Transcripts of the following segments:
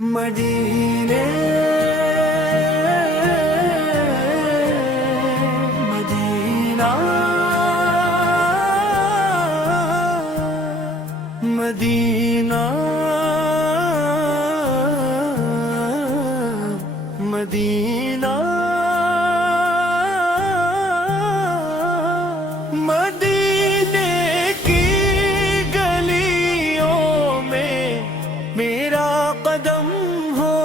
مدینے مدینہ مدینہ مدینہ مدینے کی گلیوں میں میرا قدم ہو،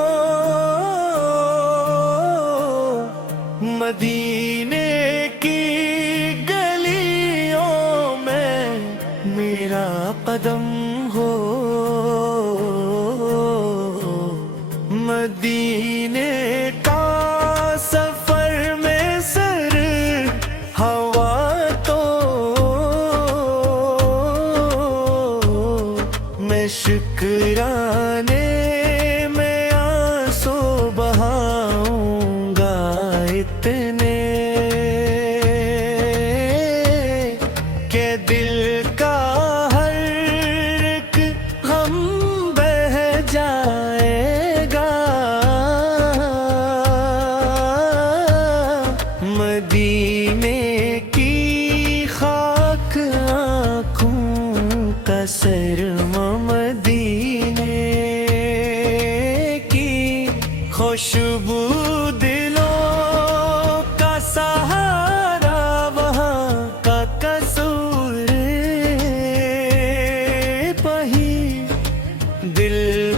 مدینے کی گلیوں میں میرا قدم ہو، مدینے کا سفر میں سر ہوا تو میں شکرانے میں آنسو بہاؤں گا اتنے کہ دل کا ہر ایک غم بہہ جائے گا، مدینے کی خاک آنکھوں کا سرما، مدینے کی خوشبو دلوں کا سہارا، وہاں کا قصور پہی دل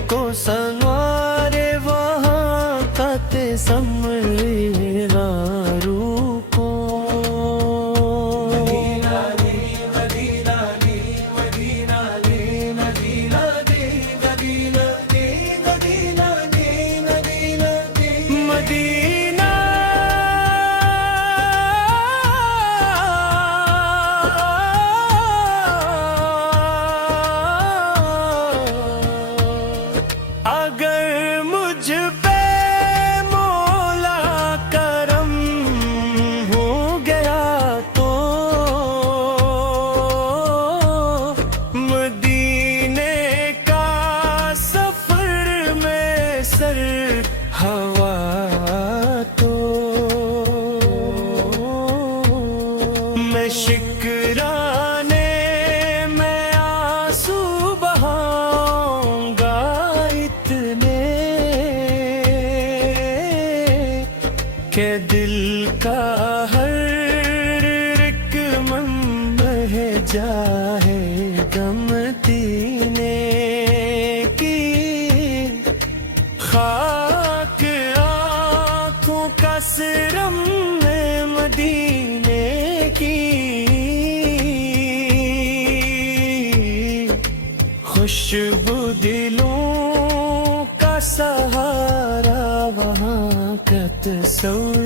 کو سنوارے، وہاں کا تسمر روح کو، مدینہ اگر مجھ پہ مولا کرم ہو گیا تو مدینے کا سفر میں سر ہوا تو میں شکرانے میں آنسو بہاؤں گا اتنے کہ دل کا ہر ایک من بہہ جائے گا، مدینے کی خاک آنکھوں کا سرم میں، مدینے کی خوشبو دلوں کا سہارا، وہاں کا تصور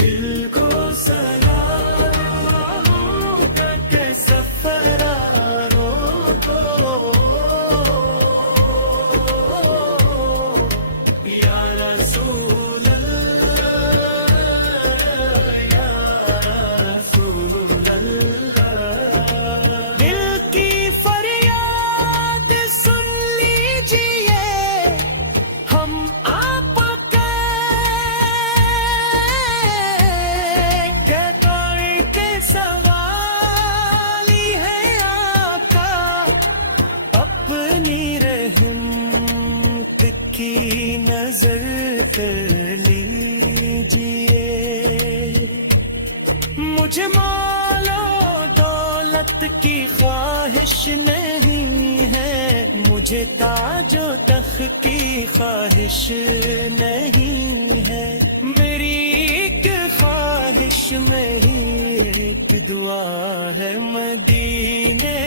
دل کو سلام کا سفراروں کو، یا رسول اللہ یا رسول اللہ، دل کی فریاد سن لیجئے، ہم آپ کے دور کے سوالی ہے آقا، اپنی رحمت کی نظر کر لیجئے، مجھے مال و دولت کی خواہش نہیں ہے، مجھے تاج و تخت کی خواہش نہیں ہے، میری ایک خواہش، میری ایک دعا ہے، مدینے